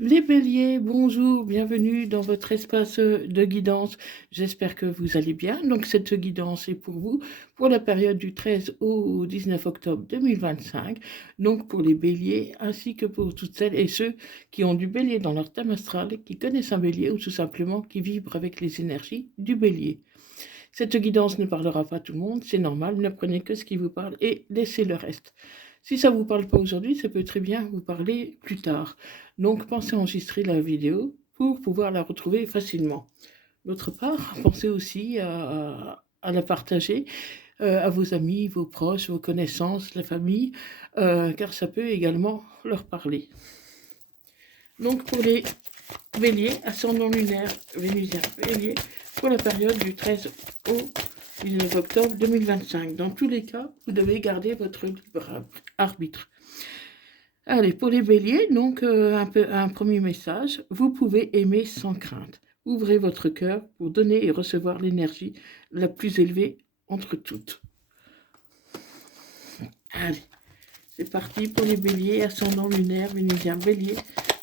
Les béliers, bonjour, bienvenue dans votre espace de guidance. J'espère que vous allez bien. Donc cette guidance est pour vous pour la période du 13 au 19 octobre 2025. Donc pour les béliers ainsi que pour toutes celles et ceux qui ont du bélier dans leur thème astral, qui connaissent un bélier ou tout simplement qui vibrent avec les énergies du bélier. Cette guidance ne parlera pas à tout le monde, c'est normal, ne prenez que ce qui vous parle et laissez le reste. Si ça ne vous parle pas aujourd'hui, ça peut très bien vous parler plus tard. Donc pensez à enregistrer la vidéo pour pouvoir la retrouver facilement. D'autre part, pensez aussi à la partager à vos amis, vos proches, vos connaissances, la famille, car ça peut également leur parler. Donc pour les béliers, ascendant lunaire, vénusien, bélier, pour la période du 13 au 19 octobre 2025. Dans tous les cas, vous devez garder votre libre arbitre. Allez, pour les béliers, donc un premier message, vous pouvez aimer sans crainte. Ouvrez votre cœur pour donner et recevoir l'énergie la plus élevée entre toutes. Allez, c'est parti pour les béliers, ascendant lunaire, vénusien, bélier,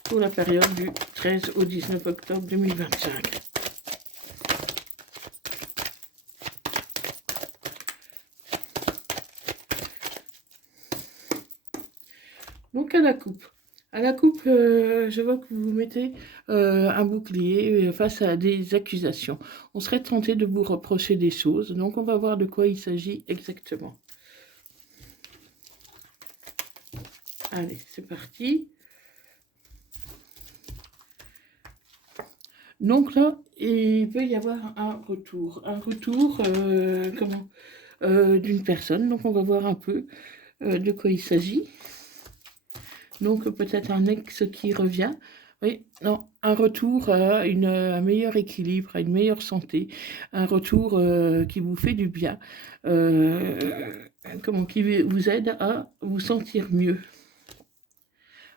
pour la période du 13 au 19 octobre 2025. Donc à la coupe. À la coupe, je vois que vous mettez un bouclier face à des accusations. On serait tenté de vous reprocher des choses, donc on va voir de quoi il s'agit exactement. Allez, c'est parti. Donc là, il peut y avoir un retour d'une personne. Donc on va voir un peu de quoi il s'agit. Donc peut-être un ex qui revient. Oui, non, un retour à un meilleur équilibre, à une meilleure santé, un retour qui vous fait du bien, qui vous aide à vous sentir mieux.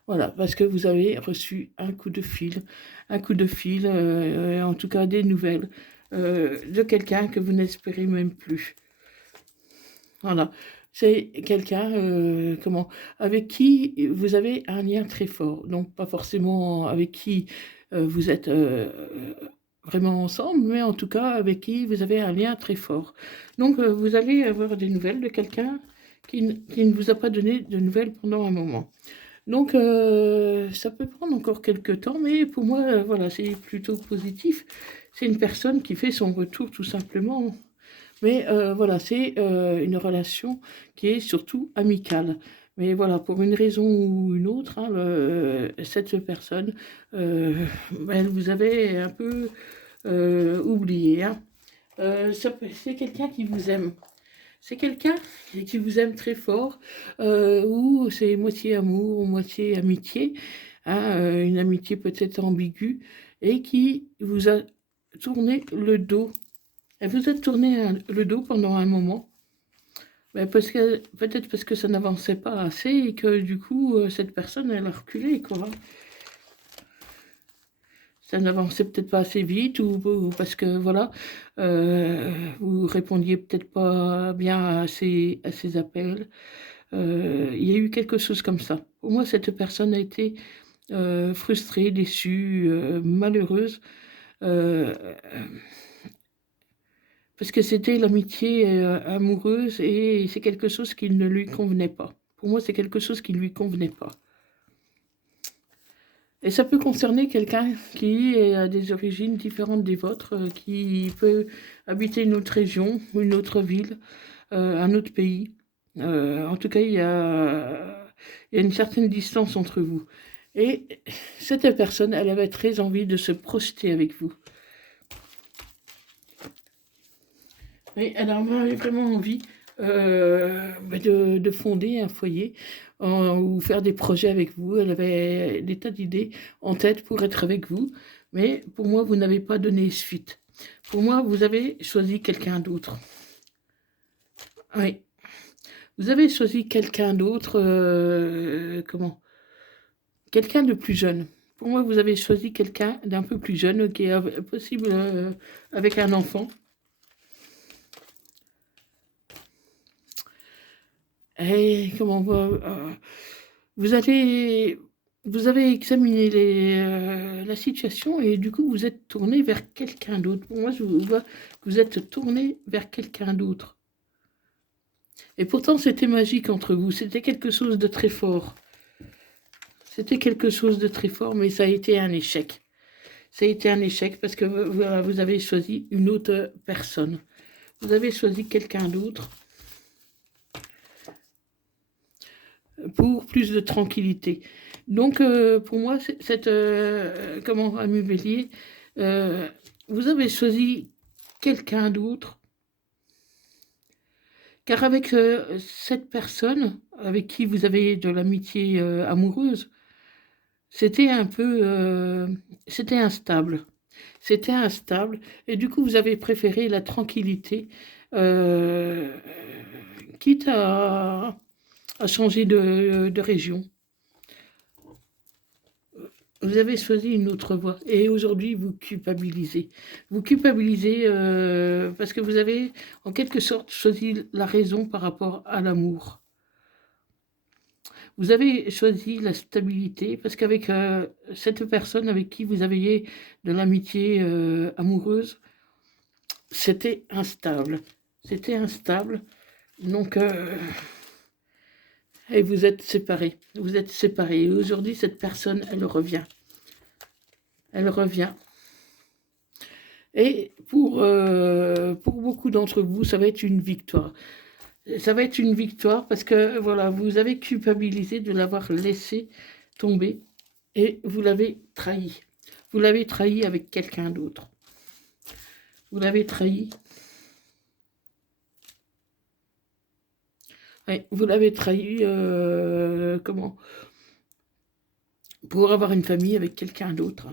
Voilà, parce que vous avez reçu un coup de fil, en tout cas des nouvelles de quelqu'un que vous n'espérez même plus. Voilà, c'est quelqu'un avec qui vous avez un lien très fort. Donc pas forcément avec qui vous êtes vraiment ensemble, mais en tout cas avec qui vous avez un lien très fort. Donc vous allez avoir des nouvelles de quelqu'un qui ne vous a pas donné de nouvelles pendant un moment. Donc ça peut prendre encore quelques temps, mais pour moi, voilà, c'est plutôt positif. C'est une personne qui fait son retour tout simplement. Mais voilà, c'est une relation qui est surtout amicale. Mais voilà, pour une raison ou une autre, hein, cette personne, elle vous avait un peu oublié. Hein. C'est quelqu'un qui vous aime. C'est quelqu'un qui vous aime très fort, ou c'est moitié amour, moitié amitié, hein, une amitié peut-être ambiguë, et qui vous a tourné le dos. Elle vous a tourné le dos pendant un moment, mais peut-être parce que ça n'avançait pas assez et que du coup, cette personne, elle a reculé, quoi. Ça n'avançait peut-être pas assez vite ou parce que, voilà, vous répondiez peut-être pas bien à ses appels. Il y a eu quelque chose comme ça. Pour moi, cette personne a été frustrée, déçue, malheureuse, euh, parce que c'était l'amitié amoureuse et c'est quelque chose qui ne lui convenait pas. Pour moi, c'est quelque chose qui ne lui convenait pas. Et ça peut concerner quelqu'un qui a des origines différentes des vôtres, qui peut habiter une autre région, une autre ville, un autre pays. En tout cas, il y a une certaine distance entre vous. Et cette personne, elle avait très envie de se projeter avec vous. Oui, elle avait vraiment envie de fonder un foyer ou faire des projets avec vous. Elle avait des tas d'idées en tête pour être avec vous, mais pour moi, vous n'avez pas donné suite. Pour moi, vous avez choisi quelqu'un d'autre. Oui, vous avez choisi quelqu'un d'autre, quelqu'un de plus jeune. Pour moi, vous avez choisi quelqu'un d'un peu plus jeune, qui est possible avec un enfant. Et vous allez vous avez examiné la situation et du coup, vous êtes tourné vers quelqu'un d'autre. Pour moi, je vois que vous êtes tourné vers quelqu'un d'autre. Et pourtant, c'était magique entre vous. C'était quelque chose de très fort. C'était quelque chose de très fort, mais ça a été un échec. Ça a été un échec parce que vous avez choisi une autre personne. Vous avez choisi quelqu'un d'autre pour plus de tranquillité. Donc, pour moi, comment, Ami Bélier, vous avez choisi quelqu'un d'autre, car avec cette personne avec qui vous avez de l'amitié amoureuse, c'était un peu, c'était instable. C'était instable, et du coup, vous avez préféré la tranquillité, euh, quitte à changer de région. Vous avez choisi une autre voie et aujourd'hui vous culpabilisez. Vous culpabilisez parce que vous avez en quelque sorte choisi la raison par rapport à l'amour. Vous avez choisi la stabilité parce qu'avec cette personne avec qui vous aviez de l'amitié amoureuse, c'était instable. C'était instable. Donc, et vous êtes séparés. Vous êtes séparés. Et aujourd'hui, cette personne, elle revient. Elle revient. Et pour beaucoup d'entre vous, ça va être une victoire. Ça va être une victoire parce que voilà, vous avez culpabilisé de l'avoir laissé tomber et vous l'avez trahi. Vous l'avez trahi avec quelqu'un d'autre. Vous l'avez trahi. Ouais, vous l'avez trahi, comment? Pour avoir une famille avec quelqu'un d'autre.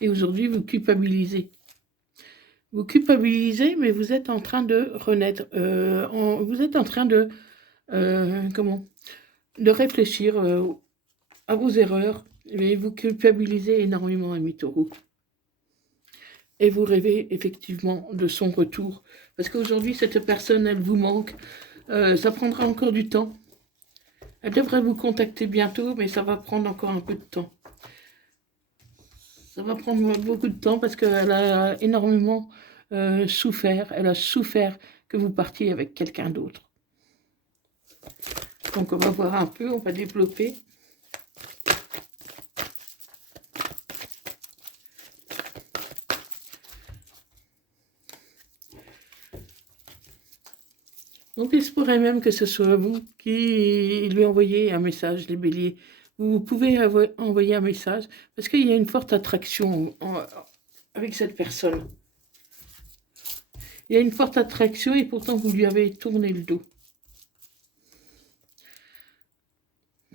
Et aujourd'hui, vous culpabilisez. Vous culpabilisez, mais vous êtes en train de renaître. Vous êtes en train de, comment? De réfléchir à vos erreurs, et vous culpabilisez énormément, Ami Taureau. Et vous rêvez effectivement de son retour. Parce qu'aujourd'hui, cette personne, elle vous manque. Ça prendra encore du temps. Elle devrait vous contacter bientôt, mais ça va prendre encore un peu de temps. Ça va prendre beaucoup de temps parce qu'elle a énormément souffert. Elle a souffert que vous partiez avec quelqu'un d'autre. Donc on va voir un peu, on va développer. Donc il se pourrait même que ce soit vous qui lui envoyez un message, les béliers. Vous pouvez envoyer un message parce qu'il y a une forte attraction avec cette personne. Il y a une forte attraction et pourtant vous lui avez tourné le dos.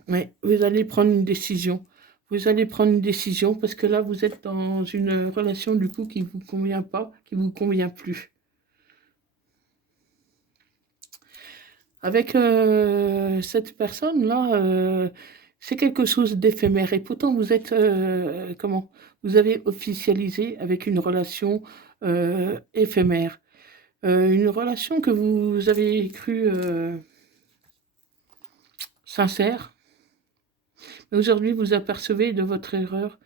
Mais vous allez prendre une décision. Vous allez prendre une décision parce que là vous êtes dans une relation du coup qui ne vous convient pas, qui ne vous convient plus. Avec cette personne-là, c'est quelque chose d'éphémère. Et pourtant, vous êtes, comment? Vous avez officialisé avec une relation éphémère. Une relation que vous avez cru sincère. Mais aujourd'hui, vous apercevez de votre erreur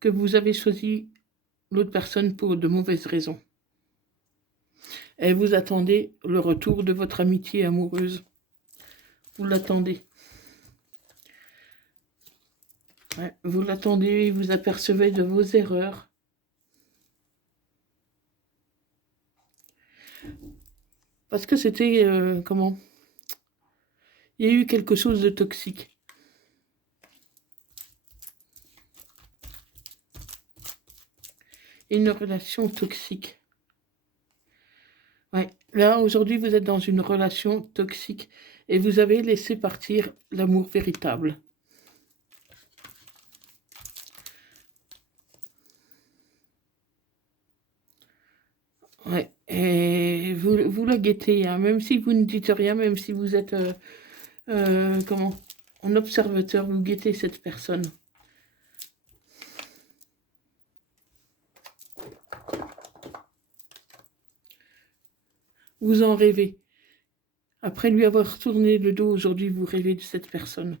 que vous avez choisi l'autre personne pour de mauvaises raisons. Et vous attendez le retour de votre amitié amoureuse. Vous l'attendez. Ouais, vous l'attendez, vous apercevez de vos erreurs. Parce que c'était, comment? Il y a eu quelque chose de toxique. Une relation toxique. Ouais. Là, aujourd'hui, vous êtes dans une relation toxique et vous avez laissé partir l'amour véritable. Ouais. Et vous la guettez, hein, même si vous ne dites rien, même si vous êtes, comment? En observateur, vous guettez cette personne. Vous en rêvez. Après lui avoir tourné le dos, aujourd'hui, vous rêvez de cette personne.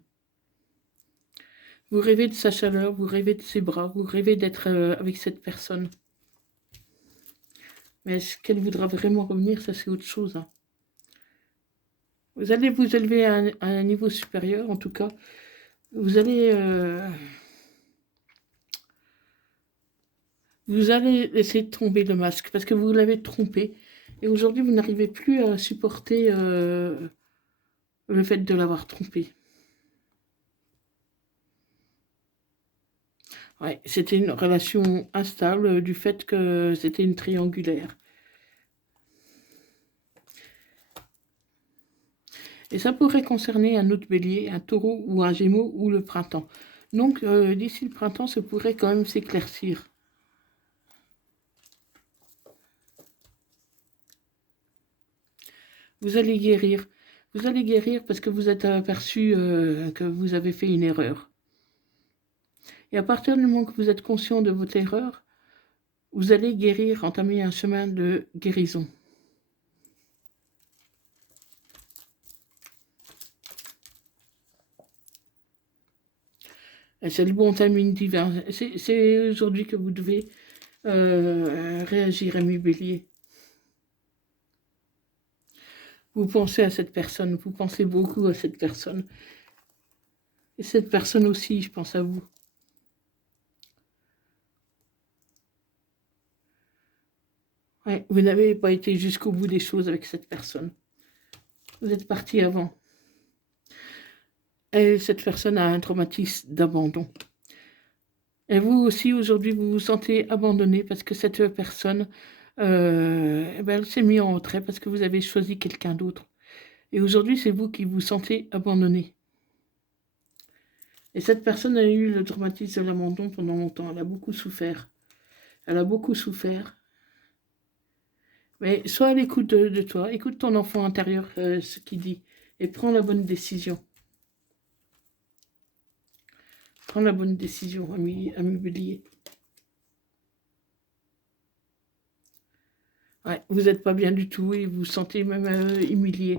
Vous rêvez de sa chaleur, vous rêvez de ses bras, vous rêvez d'être avec cette personne. Mais est-ce qu'elle voudra vraiment revenir? Ça, c'est autre chose. Hein. Vous allez vous élever à un niveau supérieur, en tout cas. Vous allez laisser tomber le masque parce que vous l'avez trompé. Et aujourd'hui, vous n'arrivez plus à supporter le fait de l'avoir trompé. Ouais, c'était une relation instable du fait que c'était une triangulaire. Et ça pourrait concerner un autre bélier, un taureau ou un gémeau ou le printemps. Donc d'ici le printemps, ça pourrait quand même s'éclaircir. Vous allez guérir. Vous allez guérir parce que vous êtes aperçu que vous avez fait une erreur. Et à partir du moment que vous êtes conscient de votre erreur, vous allez guérir, entamer un chemin de guérison. C'est le bon timing divin. C'est aujourd'hui que vous devez réagir, ami Bélier. Vous pensez à cette personne, vous pensez beaucoup à cette personne. Et cette personne aussi, je pense à vous. Ouais, vous n'avez pas été jusqu'au bout des choses avec cette personne. Vous êtes parti avant. Et cette personne a un traumatisme d'abandon. Et vous aussi, aujourd'hui, vous vous sentez abandonné parce que cette personne, elle s'est mise en retrait parce que vous avez choisi quelqu'un d'autre. Et aujourd'hui, c'est vous qui vous sentez abandonné. Et cette personne a eu le traumatisme de l'abandon pendant longtemps. Elle a beaucoup souffert. Elle a beaucoup souffert. Mais sois à l'écoute de toi. Écoute ton enfant intérieur, ce qu'il dit. Et prends la bonne décision. Prends la bonne décision, ami Bélier. Ouais, vous n'êtes pas bien du tout et vous vous sentez même humilié.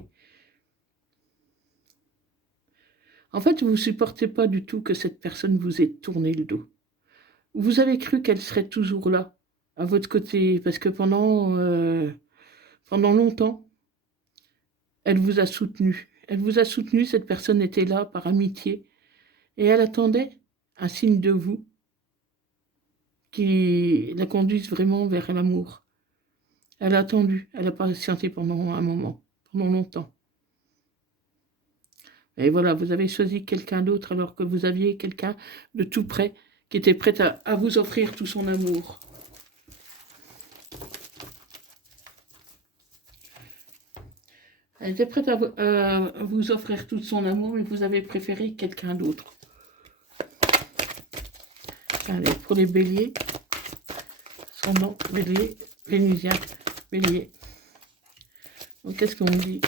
En fait, vous ne supportez pas du tout que cette personne vous ait tourné le dos. Vous avez cru qu'elle serait toujours là, à votre côté, parce que pendant longtemps, elle vous a soutenu. Elle vous a soutenu, cette personne était là par amitié, et elle attendait un signe de vous qui la conduise vraiment vers l'amour. Elle a attendu, elle a patienté pendant un moment, pendant longtemps. Et voilà, vous avez choisi quelqu'un d'autre alors que vous aviez quelqu'un de tout près qui était prêt à vous offrir tout son amour. Elle était prête à vous offrir tout son amour, mais vous avez préféré quelqu'un d'autre. Allez, pour les béliers, son nom, bélier, vénusien, bélier. Donc, qu'est-ce qu'on dit?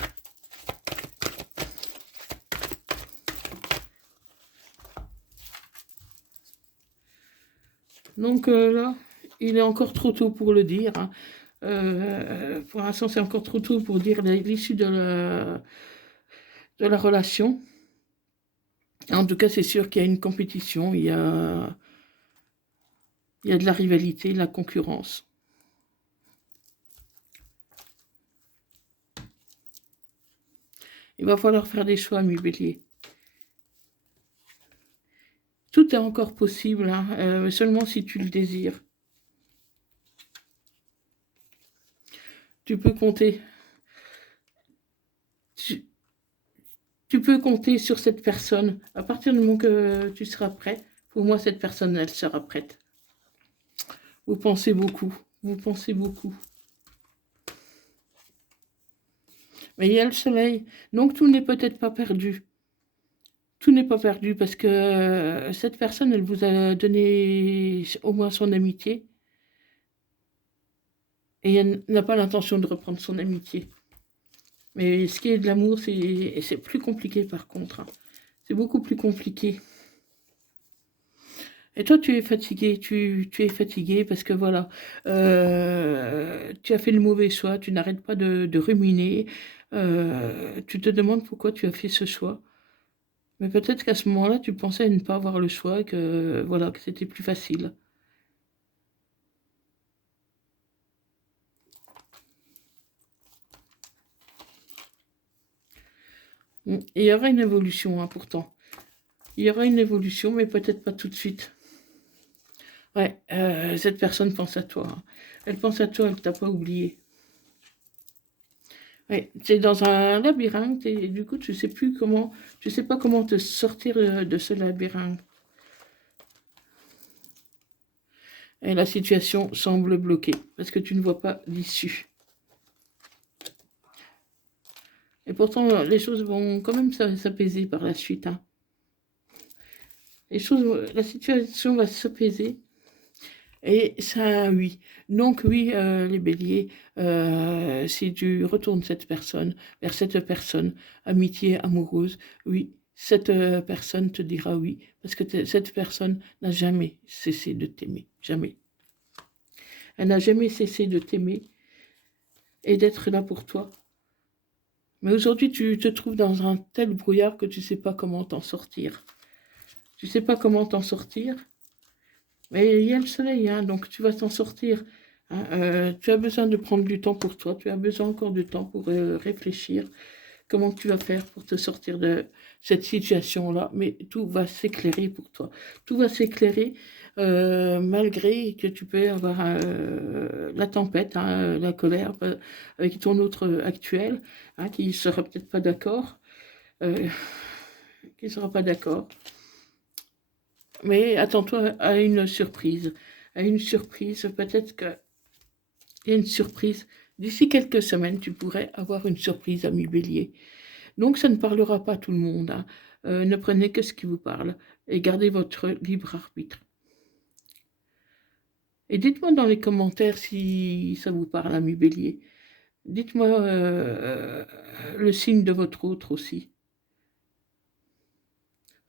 Donc là, il est encore trop tôt pour le dire. Hein. Pour l'instant, c'est encore trop tôt pour dire l'issue de la relation. En tout cas, c'est sûr qu'il y a une compétition, il y a de la rivalité, de la concurrence. Il va falloir faire des choix, mes béliers. Tout est encore possible, hein, seulement si tu le désires. Tu peux compter. Tu peux compter sur cette personne. À partir du moment que tu seras prêt, pour moi, cette personne, elle sera prête. Vous pensez beaucoup. Vous pensez beaucoup. Mais il y a le soleil. Donc, tout n'est peut-être pas perdu. Tout n'est pas perdu parce que cette personne, elle vous a donné au moins son amitié. Et elle n'a pas l'intention de reprendre son amitié. Mais ce qui est de l'amour, c'est plus compliqué par contre. Hein. C'est beaucoup plus compliqué. Et toi, tu es fatigué, tu es fatigué parce que voilà, tu as fait le mauvais choix, tu n'arrêtes pas de ruminer, tu te demandes pourquoi tu as fait ce choix. Mais peut-être qu'à ce moment-là, tu pensais ne pas avoir le choix et que, voilà, que c'était plus facile. Il y aura une évolution, hein, pourtant. Il y aura une évolution, mais peut-être pas tout de suite. Ouais, cette personne pense à toi, hein. Elle pense à toi, elle t'a pas oublié. Ouais, tu es dans un labyrinthe et du coup, tu sais pas comment te sortir de ce labyrinthe. Et la situation semble bloquée parce que tu ne vois pas d'issue. Et pourtant, les choses vont quand même s'apaiser par la suite, hein. La situation va s'apaiser. Et ça, oui. Donc oui, les béliers, si tu retournes cette personne, vers cette personne, amitié amoureuse, oui, cette personne te dira oui, parce que cette personne n'a jamais cessé de t'aimer, jamais. Elle n'a jamais cessé de t'aimer et d'être là pour toi. Mais aujourd'hui, tu te trouves dans un tel brouillard que tu ne sais pas comment t'en sortir. Tu ne sais pas comment t'en sortir. Mais il y a le soleil, hein, donc tu vas t'en sortir, hein. Tu as besoin de prendre du temps pour toi, tu as besoin encore de temps pour réfléchir comment tu vas faire pour te sortir de cette situation-là, mais tout va s'éclairer pour toi. Tout va s'éclairer malgré que tu peux avoir la tempête, hein, la colère avec ton autre actuel, hein, qui ne sera peut-être pas d'accord, euh, qui ne sera pas d'accord. Mais attends-toi à une surprise. À une surprise, peut-être qu'il y a une surprise. D'ici quelques semaines, tu pourrais avoir une surprise, ami Bélier. Donc, ça ne parlera pas à tout le monde, hein. Ne prenez que ce qui vous parle et gardez votre libre arbitre. Et dites-moi dans les commentaires si ça vous parle, ami Bélier. Dites-moi le signe de votre autre aussi.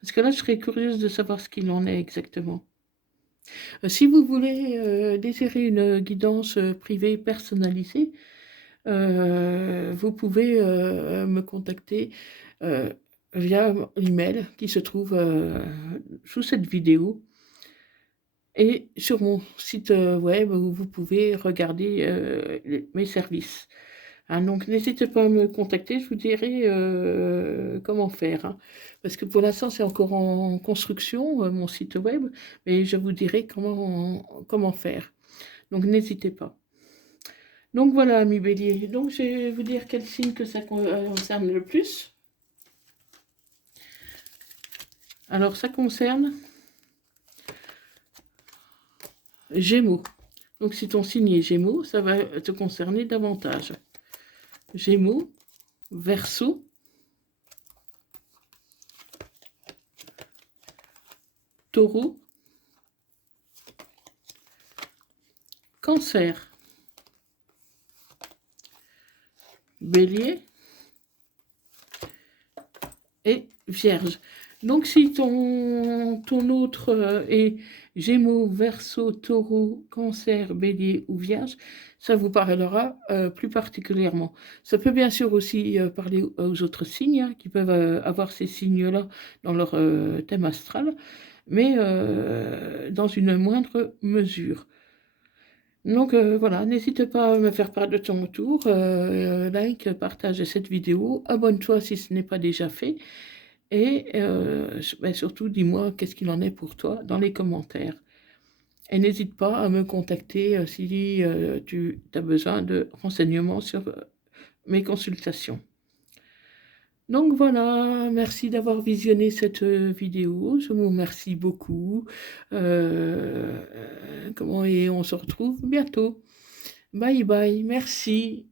Parce que là, je serais curieuse de savoir ce qu'il en est exactement. Si vous voulez désirer une guidance privée personnalisée, vous pouvez me contacter via l'email qui se trouve sous cette vidéo et sur mon site web où vous pouvez regarder mes services. Hein, donc n'hésitez pas à me contacter, je vous dirai comment faire, hein. Parce que pour l'instant c'est encore en construction, mon site web, mais je vous dirai comment faire. Donc n'hésitez pas. Donc voilà, ami Bélier. Donc je vais vous dire quel signe que ça concerne le plus. Alors ça concerne Gémeaux. Donc si ton signe est Gémeaux, ça va te concerner davantage. Gémeaux, Verseau, Taureau, Cancer, Bélier et Vierge. Donc si ton autre est Gémeaux, Verseau, Taureau, Cancer, Bélier ou Vierge, ça vous parlera plus particulièrement. Ça peut bien sûr aussi parler aux autres signes, hein, qui peuvent avoir ces signes-là dans leur thème astral, mais dans une moindre mesure. Donc voilà, n'hésite pas à me faire part de ton retour, like, partage cette vidéo, abonne-toi si ce n'est pas déjà fait, et surtout dis-moi qu'est-ce qu'il en est pour toi dans les commentaires. Et n'hésite pas à me contacter si tu as besoin de renseignements sur mes consultations. Donc voilà, merci d'avoir visionné cette vidéo, je vous remercie beaucoup. Et on se retrouve bientôt. Bye bye, merci.